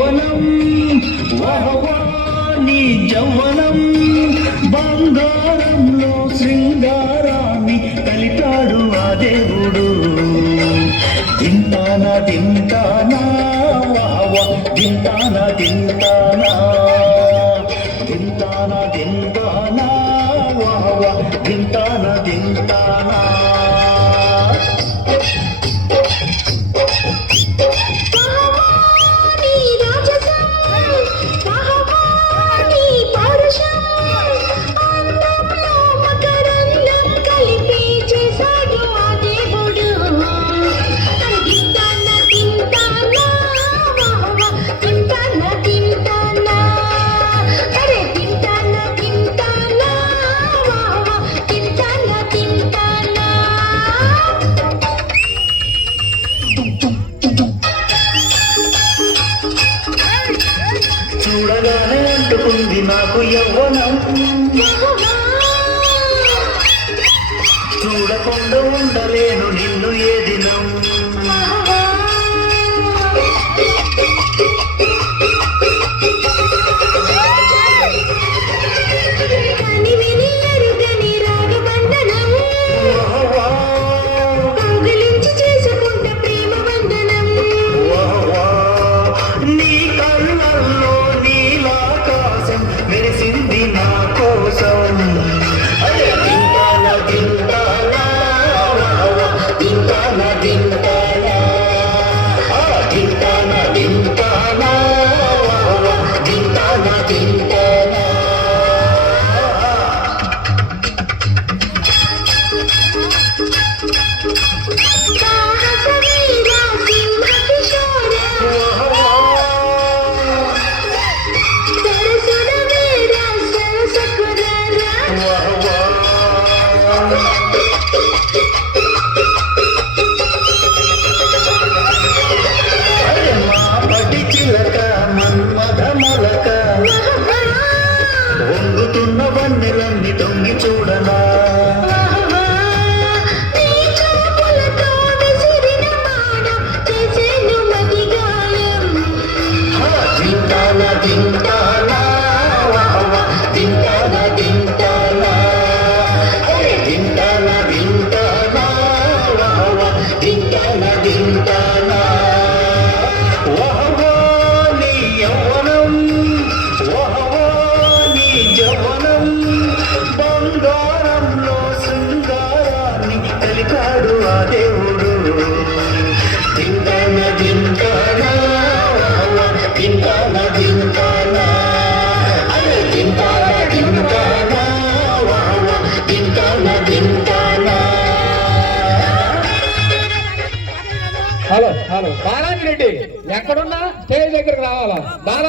యవ్వనం వహవాని యవ్వనం బంగారంలో శృంగారాన్ని కలిపాడు ఆ దేవుడు తింటానా తింటానా వహవ తింటానా తింటానా తింటానా తింటానా వహవ తింటానా తింటానా చూడగానే అంటుకుంది నాకు యవ్వనం చూడకుండా ఉండలేను నిన్ను ఏ దినం నీ కళ్ళల్లో నీలాకాశం మెరిసింది నా కోసం తింటానా తింటానా తింటానా తింటానా తింటానా తింటానా తింటానా తింటానా వంగుతున్న వన్నెలన్నీ తొంగి చూడనా తింటానా తింటానా తింటానా తింటానా తింటానా తింటానా తింటానా తింటానా వహవాని యవ్వనం వహవాని యవ్వనం బంగారంలో శృంగారాన్ని కలిపాడు ఆ దేవుడు తింటానా తింటానా తింటానా తింటానా తింటానా తింటానా తింటానా తింటానా హలో హలో బాలాజీ రెడ్డి ఎక్కడున్నా స్టేజ్ దగ్గరకు రావాలా